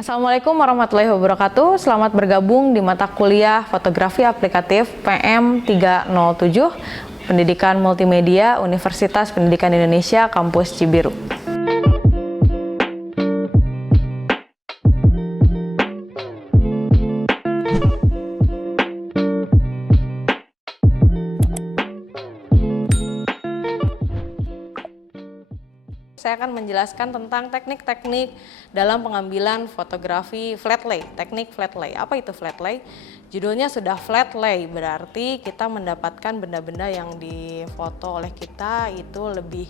Assalamualaikum warahmatullahi wabarakatuh. Selamat bergabung di mata kuliah Fotografi Aplikatif PM 307 Pendidikan Multimedia Universitas Pendidikan Indonesia Kampus Cibiru. Saya akan menjelaskan tentang teknik-teknik dalam pengambilan fotografi flat lay, teknik flat lay. Apa itu flat lay? Judulnya sudah flat lay, berarti kita mendapatkan benda-benda yang difoto oleh kita itu lebih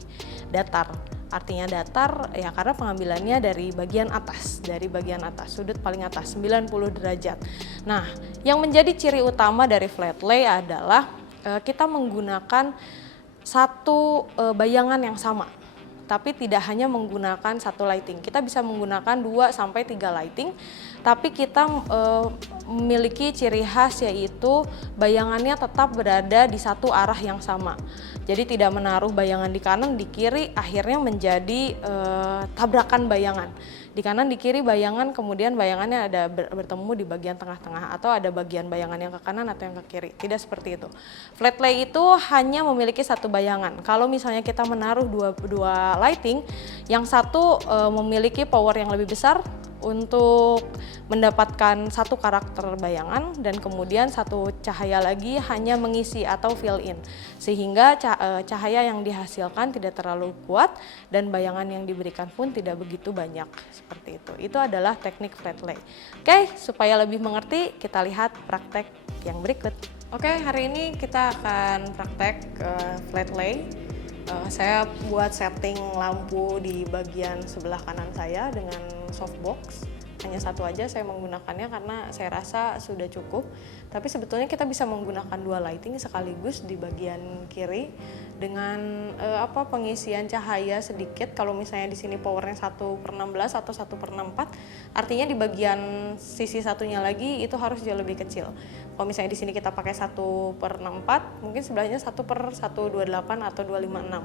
datar. Artinya datar ya karena pengambilannya dari bagian atas, sudut paling atas, 90 derajat. Nah, yang menjadi ciri utama dari flat lay adalah kita menggunakan satu bayangan yang sama. Tapi tidak hanya menggunakan satu lighting, kita bisa menggunakan 2-3 lighting, tapi kita memiliki ciri khas yaitu bayangannya tetap berada di satu arah yang sama. Jadi tidak menaruh bayangan di kanan, di kiri, akhirnya menjadi tabrakan bayangan. Di kanan, di kiri bayangan, kemudian bayangannya ada bertemu di bagian tengah-tengah, atau ada bagian bayangan yang ke kanan atau yang ke kiri. Tidak seperti itu. Flat lay itu hanya memiliki satu bayangan. Kalau misalnya kita menaruh dua lighting, yang satu memiliki power yang lebih besar untuk mendapatkan satu karakter bayangan, dan kemudian satu cahaya lagi hanya mengisi atau fill in, sehingga cahaya yang dihasilkan tidak terlalu kuat dan bayangan yang diberikan pun tidak begitu banyak. Seperti itu adalah teknik flat lay. Oke, supaya lebih mengerti kita lihat praktek yang berikut. Oke, hari ini kita akan praktek flat lay. Saya buat setting lampu di bagian sebelah kanan saya dengan softbox. Hanya satu aja saya menggunakannya karena saya rasa sudah cukup. Tapi sebetulnya kita bisa menggunakan 2 lighting sekaligus di bagian kiri dengan pengisian cahaya sedikit. Kalau misalnya di sini powernya 1/16 atau 1/64, artinya di bagian sisi satunya lagi itu harus jauh lebih kecil. Kalau misalnya di sini kita pakai 1/64, mungkin sebelahnya 1/128 atau 256.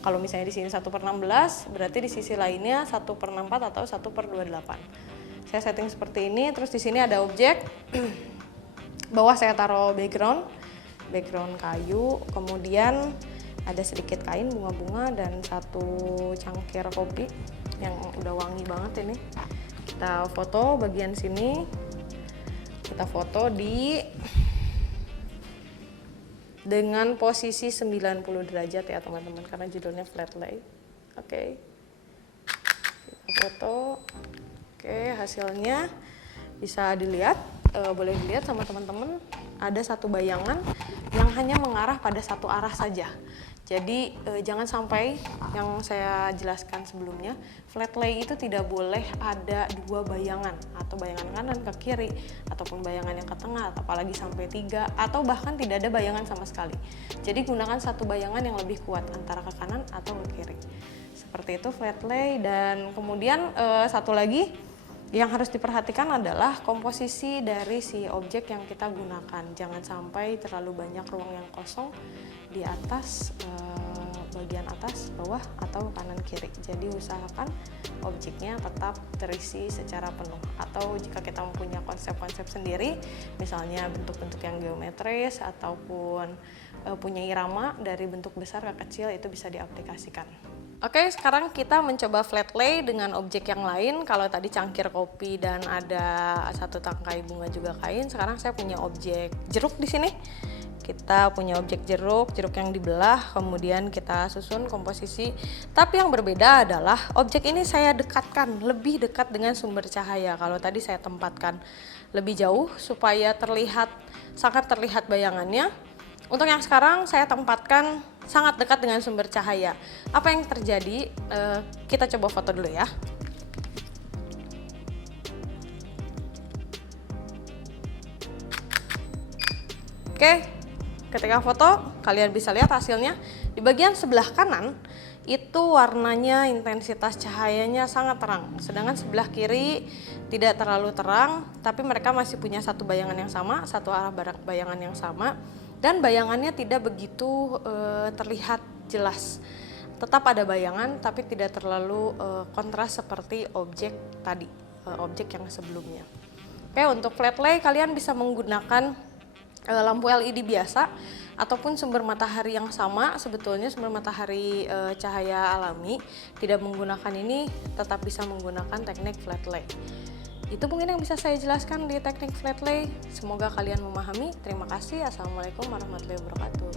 Kalau misalnya di sini 1/16, berarti di sisi lainnya 1/64 atau 1/28. Saya setting seperti ini, terus di sini ada objek. Bawah saya taruh background kayu, kemudian ada sedikit kain bunga-bunga dan satu cangkir kopi yang udah wangi banget ini. Kita foto bagian sini. Kita foto dengan posisi 90 derajat ya teman-teman, karena judulnya flat lay. Oke. Kita foto. Oke, hasilnya bisa dilihat, boleh dilihat sama teman-teman. Ada satu bayangan yang hanya mengarah pada satu arah saja. Jadi jangan sampai yang saya jelaskan sebelumnya, flat lay itu tidak boleh ada 2 bayangan, atau bayangan kanan ke kiri, ataupun bayangan yang ke tengah, apalagi sampai 3, atau bahkan tidak ada bayangan sama sekali. Jadi gunakan satu bayangan yang lebih kuat antara ke kanan atau ke kiri. Seperti itu flat lay. Dan kemudian satu lagi yang harus diperhatikan adalah komposisi dari si objek yang kita gunakan. Jangan sampai terlalu banyak ruang yang kosong di atas, bagian atas, bawah, atau kanan kiri. Jadi usahakan objeknya tetap terisi secara penuh. Atau jika kita mempunyai konsep-konsep sendiri, misalnya bentuk-bentuk yang geometris ataupun punya irama dari bentuk besar ke kecil, itu bisa diaplikasikan. Oke, sekarang kita mencoba flat lay dengan objek yang lain. Kalau tadi cangkir kopi dan ada satu tangkai bunga juga kain, sekarang saya punya objek jeruk di sini. Kita punya objek jeruk yang dibelah, kemudian kita susun komposisi. Tapi yang berbeda adalah objek ini saya dekatkan, lebih dekat dengan sumber cahaya. Kalau tadi saya tempatkan lebih jauh supaya sangat terlihat bayangannya. Untuk yang sekarang saya tempatkan sangat dekat dengan sumber cahaya. Apa yang terjadi? Kita coba foto dulu ya. Oke, ketika foto kalian bisa lihat hasilnya. Di bagian sebelah kanan itu warnanya, intensitas cahayanya sangat terang. Sedangkan sebelah kiri tidak terlalu terang, tapi mereka masih punya satu bayangan yang sama, satu arah bayangan yang sama. Dan bayangannya tidak begitu terlihat jelas. Tetap ada bayangan tapi tidak terlalu kontras seperti objek tadi. objek yang sebelumnya. Oke, untuk flat lay kalian bisa menggunakan lampu LED biasa ataupun sumber matahari yang sama. Sebetulnya sumber matahari cahaya alami, tidak menggunakan ini tetap bisa menggunakan teknik flat lay. Itu mungkin yang bisa saya jelaskan di teknik flat lay. Semoga kalian memahami. Terima kasih. Assalamualaikum warahmatullahi wabarakatuh.